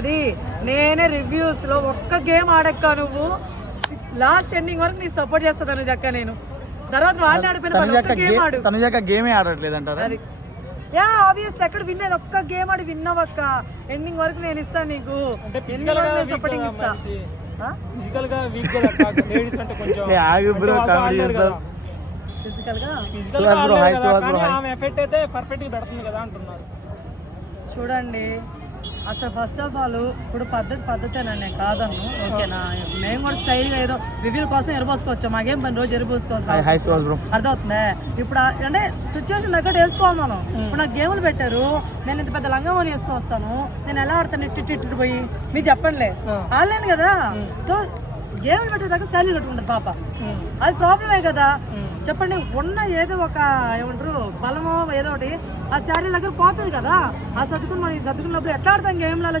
అది. నేనే రివ్యూస్ లో ఒక్క గేమ్ ఆడక్క నువ్వు లాస్ట్ ఎండింగ్ వరకు నీ సపోర్ట్ చేస్తా తనుజ అక్క. నేను తర్వాత నువ్వు ఆడిన ఆడిపోయిన ఒక్క గేమ్ ఆడు. తనుజ అక్క గేమే ఆడట్లేదు అంటారు. అది యా ఆబ్వియస్ ఎక్కడ విన్నది ఒక్క గేమ్ ఆడి విన్నావక్క. ఎండింగ్ వరకు నేను ఇస్తాను నీకు, సపోర్టింగ్ ఇస్తా. ఫిజికల్ గా వీక్ కదా లేడీస్ అంటే కొంచెం ఫిజికల్ గా ఆమె ఎఫెక్ట్ అయితే పర్ఫెక్ట్ గా పెడుతుంది కదా అంటున్నారు. చూడండి అసలు ఫస్ట్ ఆఫ్ ఆల్ ఇప్పుడు పద్ధతేనా, నేను కాదన్ను, ఓకేనా. మేము కూడా స్టైల్గా ఏదో రివ్యూల కోసం ఎరబోసుకోవచ్చు, మాకేం పని రోజు ఎరబోసుకోవచ్చు, అర్థమవుతుందా. ఇప్పుడు అంటే సిచ్యువేషన్ దగ్గర వేసుకోవాలి మనం. ఇప్పుడు నాకు గేములు పెట్టారు, నేను ఇంత పెద్ద లంగా వేసుకొస్తాను, నేను ఎలా ఆడతాను ఇట్టు పోయి మీరు చెప్పండిలే, ఆడలేను కదా. సో గేములు పెట్టే దగ్గర శాలరీ కట్టుకుంటారు పాప, అది ప్రాబ్లమే కదా. చెప్పండి, ఉన్న ఏదో ఒక ఏమంటారు బలమో ఏదో ఒకటి ఆ శారీ దగ్గర పోతుంది కదా. ఆ సర్దుకుని మనం సర్దుకున్నప్పుడు ఎట్లా ఆడతాం గేమ్లలో?